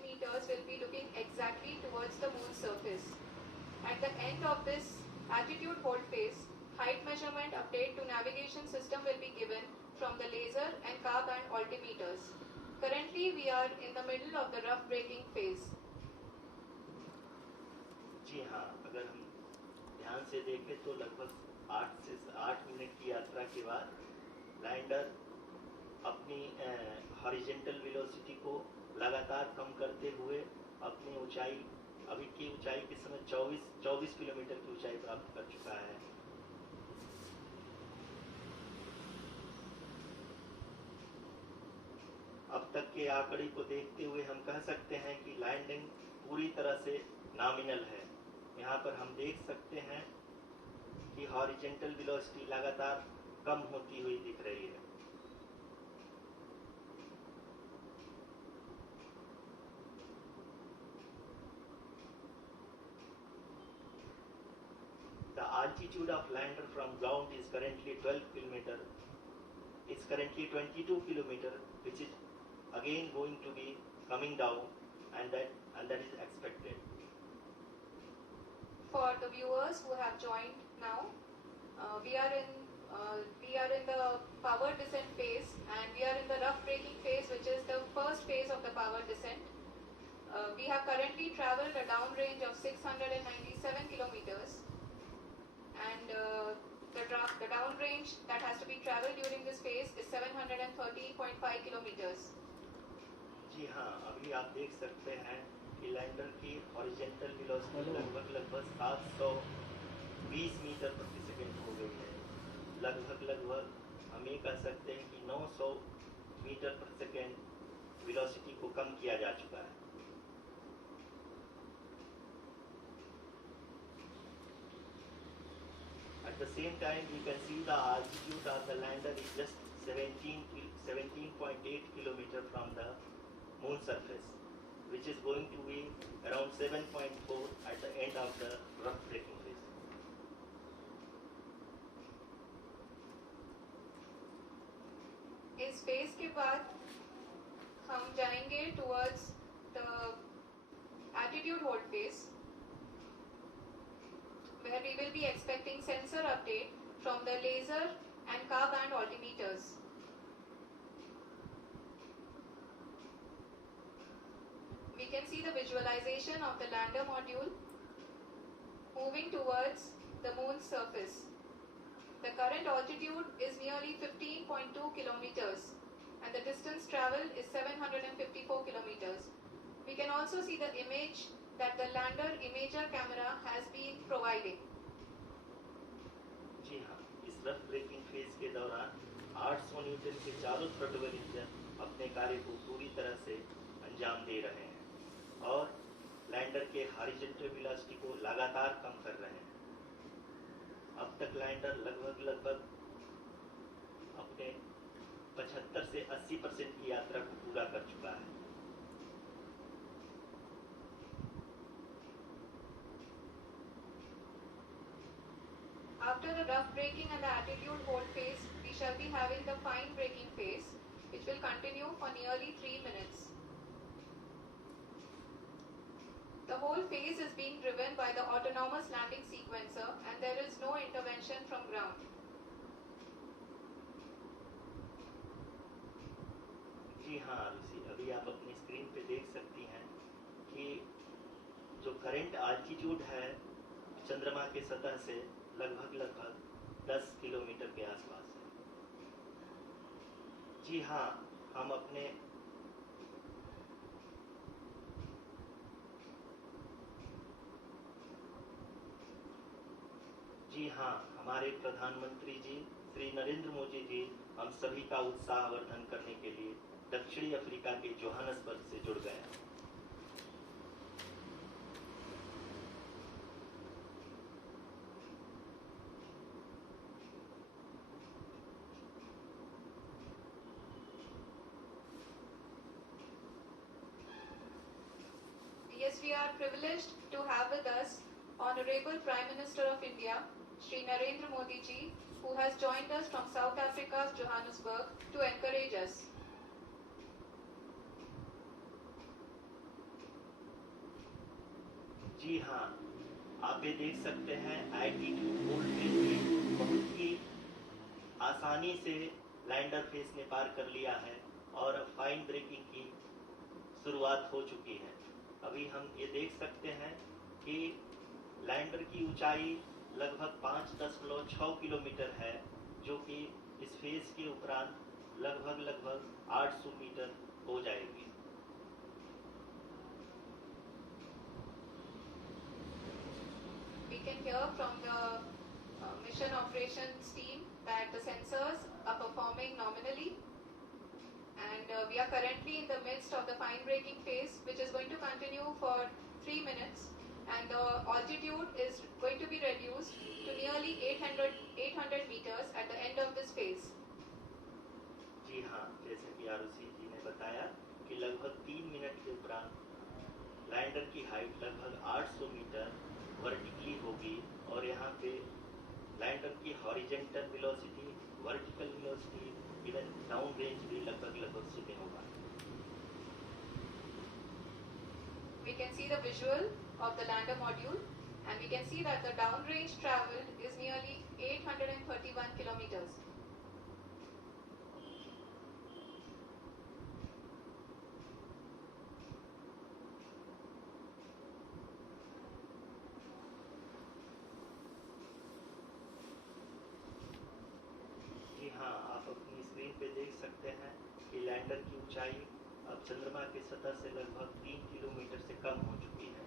altimeters will be looking exactly towards the moon's surface. At the end of this attitude hold phase, height measurement update to navigation system will be given from the laser and car band altimeters. Currently, we are in the middle of the rough braking phase. जी हाँ, अगर हम ध्यान से देखें तो लगभग 8 से 8 minute की यात्रा के बाद लैंडर अपनी हॉरिजॉन्टल वेलोसिटी को लगातार कम करते हुए अपनी ऊंचाई, अभी की ऊंचाई के समय 24 किलोमीटर की ऊंचाई प्राप्त कर चुका है। अब तक के आंकड़े को देखते हुए हम कह सकते हैं कि लैंडिंग पूरी तरह से नॉमिनल है। यहाँ पर हम देख सकते हैं कि हॉरिजॉन्टल वेलोसिटी लगातार कम होती हुई दिख रही है। The altitude of lander from ground is currently 12 km. It's currently 22 km, which is again going to be coming down, and that is expected. For the viewers who have joined now, we are in the power descent phase, and we are in the rough braking phase, which is the first phase of the power descent. We have currently traveled a downrange of 697 kilometers, and the downrange that has to be traveled during this phase is 730.5 kilometers. जी हाँ, अभी आप देख सकते हैं कि lander की horizontal velocity लगभग 720 metre प्रति सेकंड हो गई है। लगभग हम ये कह सकते हैं कि 900 मीटर प्रति सेकंड वेलोसिटी को कम किया जा चुका है। At the same time, you can see the altitude of the lander is just 17.8 kilometer from the moon surface, which is going to be around 7.4 at the end of the rough braking phase. इस phase के बाद हम जाएंगे towards the attitude hold phase, where we will be expecting sensor update from the laser and car band altimeters. We can see the visualization of the lander module moving towards the moon's surface. The current altitude is nearly 15.2 kilometers, and the distance traveled is 754 kilometers. We can also see the image that the lander imager camera has been providing. जी हाँ, इस rough breaking phase के दौरान 800 Newton के चारों throttle engine अपने कार्य को पूरी तरह से अंजाम दे रहे हैं और लैंडर के हॉरिजॉन्टल वेलोसिटी को लगातार कम कर रहे हैं। अब तक लैंडर लगभग अपने 75 से 80% की यात्रा को पूरा कर चुका है। After the rough braking and the attitude hold phase, we shall be having the fine braking phase, which will continue for nearly 3 minutes. The whole phase is being driven by the autonomous landing sequencer, and there is no intervention from ground. जी हाँ आरुषि, अभी आप अपनी screen पे देख सकती हैं कि जो करंट आल्टीट्यूड है चंद्रमा के सतह से लगभग 10 किलोमीटर के आसपास है। जी हाँ, हम अपने हमारे प्रधानमंत्री जी श्री नरेंद्र मोदी जी हम सभी का उत्साहवर्धन करने के लिए दक्षिणी अफ्रीका के जोहान्सबर्ग से जुड़ गए हैं। Yes, we are privileged to have with us Honorable Prime Minister of India, Shri Narendra Modi ji, who has joined us from South Africa's Johannesburg to encourage us. जी हाँ, आप ये देख सकते हैं एल्टीट्यूड वोल्टेज भी बहुत ही आसानी से लैंडर फेस ने पार कर लिया है और अब फाइन ब्रेकिंग की शुरुआत हो चुकी है। अभी हम ये देख सकते हैं कि लैंडर की ऊंचाई लगभग 5.6 किलोमीटर है, जो कि इस फेज के उपरांत लगभग 800 मीटर हो जाएगी। We can hear from the mission operations team that the sensors are performing nominally, and we are currently in the midst of the fine braking phase, which is going to continue for 3 minutes, and the altitude is going to be reduced to nearly 800 meters at the end of this phase. जी हाँ, जैसे कि आरुषि जी ने बताया कि लगभग 3 minute के उपरांत lander की हाइट लगभग 800 मीटर वर्टिकली होगी और यहाँ पे लैंडर की horizontal velocity, vertical velocity, even down range भी लगभग शून्य होगा। We can see the visual of the lander module, and we can see that the downrange traveled is nearly 831 kilometers. जी हाँ, आप अपनी स्क्रीन पे देख सकते हैं कि लैंडर की ऊंचाई अब चंद्रमा की सतह से लगभग 3 किलोमीटर से कम हो चुकी है।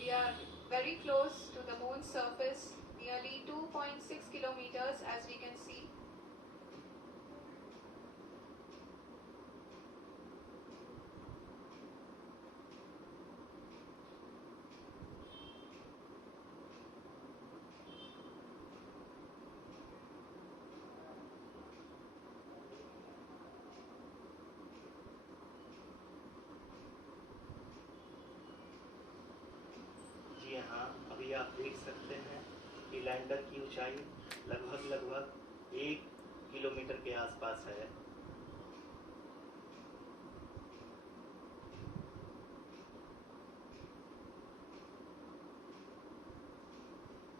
We are very close to the moon's surface, nearly 2.6 kilometers, as we can see. जी हाँ, अभी आप देख सकते हैं कि लैंडर की ऊंचाई लगभग 1 किलोमीटर के आसपास है।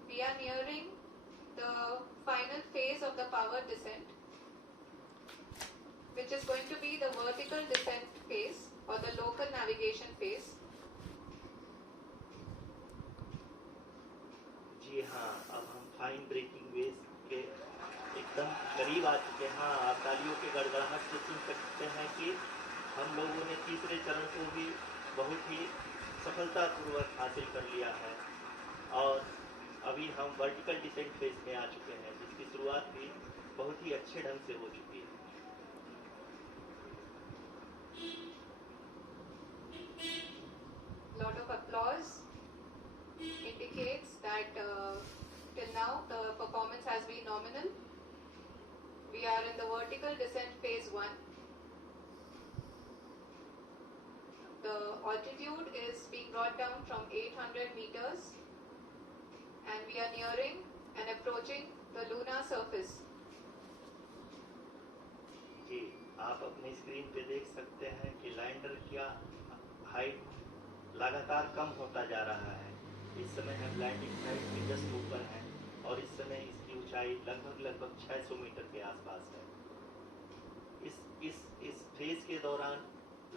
We are nearing the final phase of the power descent, which is going to be the vertical descent phase or the local navigation phase. जी हाँ, अब हम फाइन ब्रेकिंग वेज के एकदम करीब आ चुके हैं। हाँ, आप तालियों के गड़गड़ाहट से सुन सकते हैं कि हम लोगों ने तीसरे चरण को भी बहुत ही सफलतापूर्वक हासिल कर लिया है और अभी हम वर्टिकल डिसेंट फेज में आ चुके हैं, जिसकी शुरुआत भी बहुत ही अच्छे ढंग से हो चुकी है। Lot of applause indicates that till now the performance has been nominal. We are in the vertical descent phase 1. The altitude is being brought down from 800 meters, and we are nearing and approaching the lunar surface. जी, आप अपनी screen पे देख सकते हैं कि lander का height लगातार कम होता जा रहा है। इस समय हम लैंडिंग साइट के जस्ट ऊपर हैं और इस समय इसकी ऊंचाई लगभग 600 मीटर के आसपास है। इस फेज के दौरान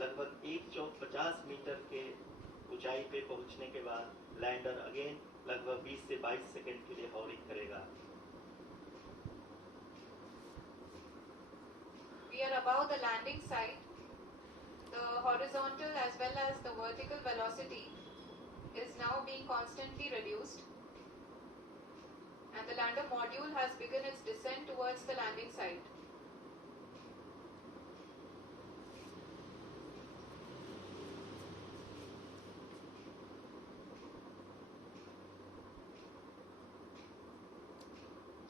लगभग 150 मीटर के ऊंचाई पे पहुंचने के बाद लैंडर अगेन लगभग 20 से 22 सेकंड के लिए हॉरिंग करेगा। We are above the landing site. The horizontal as well as the vertical velocity is now being constantly reduced, and the lander module has begun its descent towards the landing site.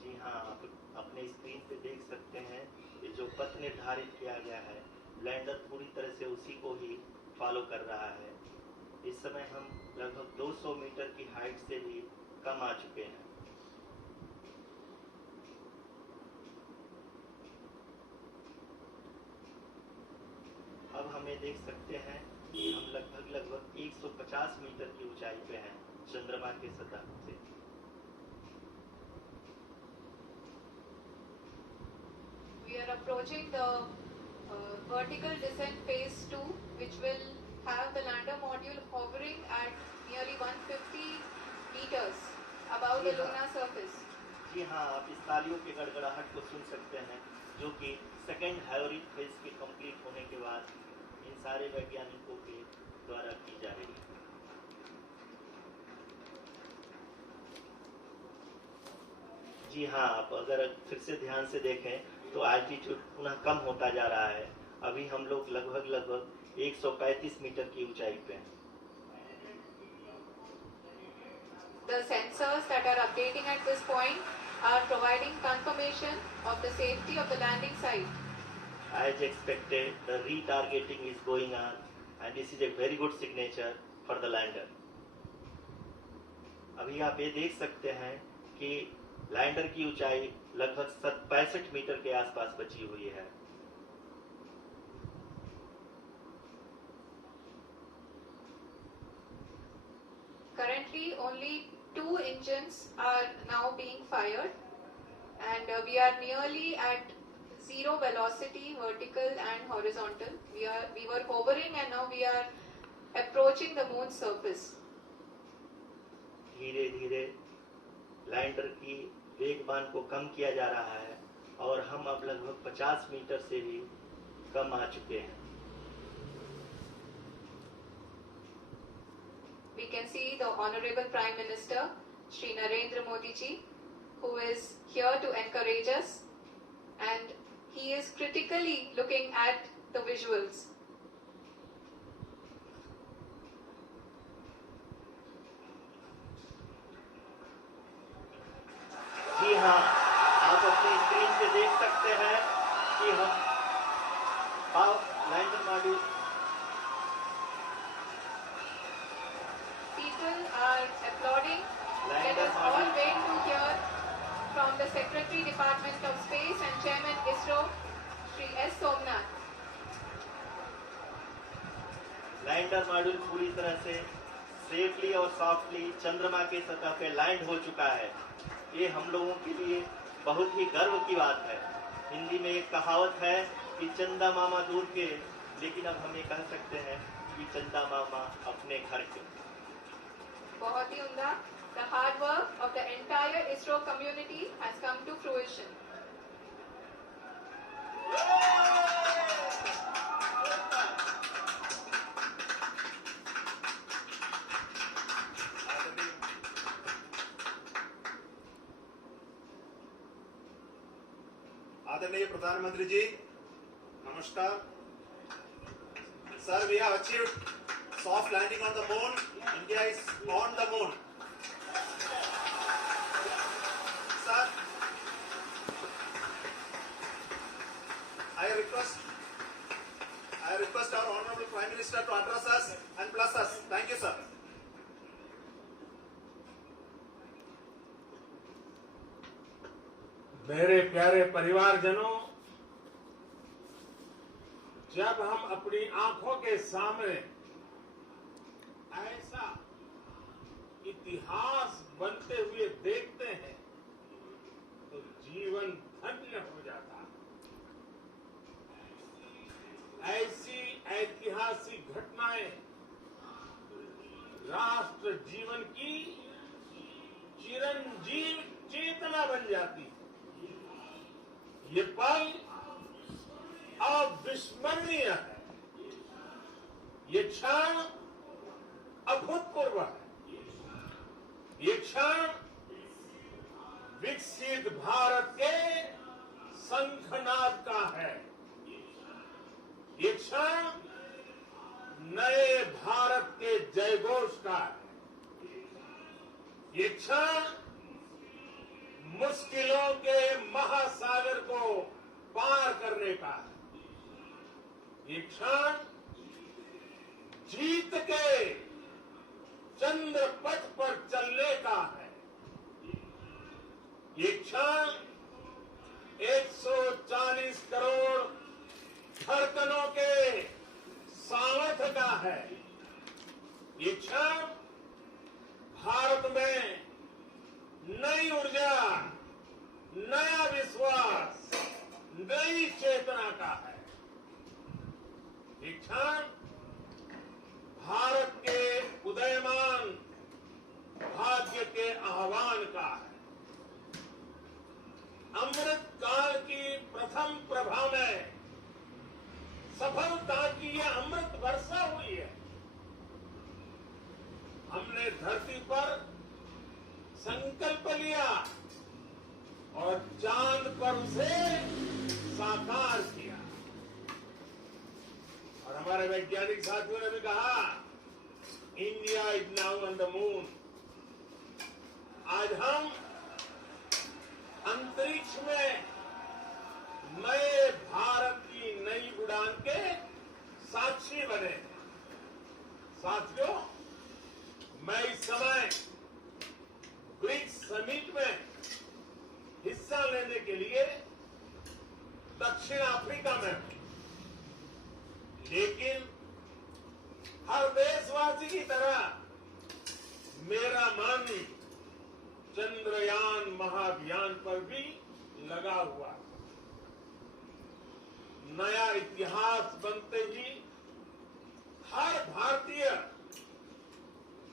जी हाँ, आप अपने screen पे देख सकते हैं कि जो पथ निर्धारित किया गया है, लैंडर पूरी तरह से उसी को ही फॉलो कर रहा है। इस समय हम लगभग 200 मीटर की हाइट से भी कम आ चुके हैं। अब हम में देख सकते हैं कि हम लगभग 150 मीटर की ऊंचाई पे हैं चंद्रमा की सतह से। We are approaching the vertical descent phase 2, which will have the lander module hovering at nearly 150 meters above the lunar surface. जी हाँ, आप इस तालियों के गड़गड़ाहट को सुन सकते हैं, जो कि सेकेंड हायोरिक फेज के कंप्लीट होने के बाद इन सारे वैज्ञानिकों के द्वारा की जा रही है। जी हाँ, आप अगर फिर से ध्यान से देखें तो एल्टीट्यूड पुनः कम होता जा रहा है। अभी हम लोग लगभग 135 मीटर की ऊंचाई पे हैं। The sensors that are updating at this point are providing confirmation of the safety of the landing site. As expected, the retargeting is going on, and this is a very good signature for the lander. अभी आप ये देख सकते हैं कि lander की ऊंचाई लगभग 65 मीटर के आसपास बची हुई है। Currently, only 2 engines are now being fired, and we are nearly at zero velocity, vertical and horizontal. We were hovering, and now we are approaching the moon's surface. धीरे धीरे लैंडर की वेगमान को कम किया जा रहा है और हम अब लगभग 50 मीटर से भी कम आ चुके हैं। We can see the Honorable Prime Minister, Shri Narendra Modi ji, who is here to encourage us, and he is critically looking at the visuals. जी हाँ, आप अपनी स्क्रीन पे देख सकते हैं कि हम lander module People are applauding. Let us all wait to hear from the Secretary Department of Space and Chairman ISRO, Shri S. Somnath. Lander module पूरी तरह से सेफली और सॉफ्टली चंद्रमा की सतह पे लैंड हो चुका है। ये हम लोगों के लिए बहुत ही गर्व की बात है। हिंदी में एक कहावत है कि चंदा मामा दूर के, लेकिन अब हम ये कह सकते हैं कि चंदा मामा अपने घर के। बहुत ही उम्दा. The hard work of the entire ISRO community has come to fruition. आदरणीय प्रधानमंत्री जी, नमस्कार sir. We have achieved soft landing on the moon. India is on the moon. Sir, I request our Honorable Prime Minister to address us and bless us. Thank you, sir. मेरे प्यारे परिवारजनों, जब हम अपनी आंखों के सामने ऐसा इतिहास बनते हुए देखते हैं तो जीवन धन्य हो जाता है। ऐसी ऐतिहासिक घटनाएं राष्ट्र जीवन की चिरंजीव चेतना बन जाती है। ये पल अविस्मरणीय है, ये क्षण अभूतपूर्व है, ये क्षण विकसित भारत के शंखनाद का है, ये क्षण नए भारत के जयघोष का है, ये क्षण मुश्किलों के महासागर को पार करने का है, ये क्षण जीत के चंद्र पथ पर चलने का है, ये क्षण 140 करोड़ धड़कनों के है। ये क्षण भारत में नई ऊर्जा, नया विश्वास, नई चेतना का है। ये क्षण भारत के उदयमान भाग्य के आह्वान का है। अमृत काल की प्रथम प्रभा में सफलता की यह अमृत वर्षा हुई है। हमने धरती पर संकल्प लिया और चांद पर उसे साकार किया। और हमारे वैज्ञानिक साथियों ने भी कहा, India is now on the moon. आज हम अंतरिक्ष में नए भारत की नई उड़ान के साक्षी बने। साथियों, मैं इस समय ब्रिक्स समिट में हिस्सा लेने के लिए दक्षिण अफ्रीका में हूं। लेकिन हर देशवासी की तरह मेरा मन चंद्रयान महाअभियान पर भी लगा हुआ। नया इतिहास बनते ही हर भारतीय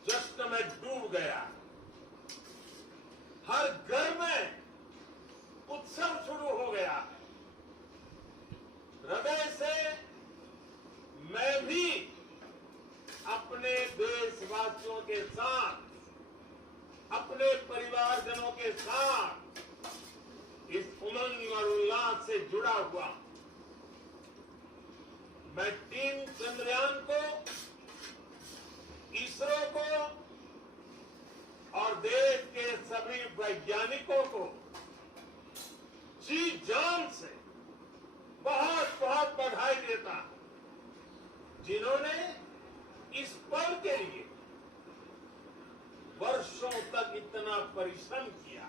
जश्न में डूब गया। हर घर में उत्सव शुरू हो गया। हृदय से मैं भी अपने देशवासियों के साथ, अपने परिवारजनों के साथ इस उमंग और उल्लास से जुड़ा हुआ। मैं टीम चंद्रयान को, इसरो को और देश के सभी वैज्ञानिकों को जी जान से बहुत बहुत बधाई देता हूं, जिन्होंने इस पल के लिए वर्षों तक इतना परिश्रम किया।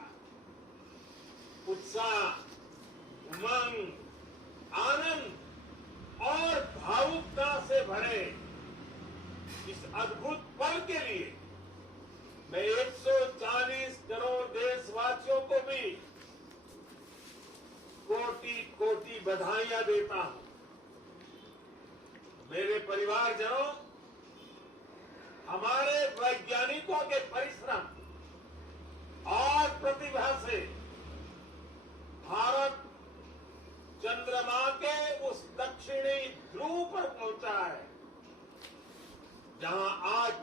उत्साह, उमंग, आनंद और भावुकता से भरे इस अद्भुत पल के लिए मैं 140 करोड़ देशवासियों को भी कोटि कोटि बधाइयां देता हूं। मेरे परिवारजनों, हमारे वैज्ञानिकों के परिश्रम और प्रतिभा से भारत चंद्रमा के उस दक्षिणी ध्रुव पर पहुंचा है, जहां आज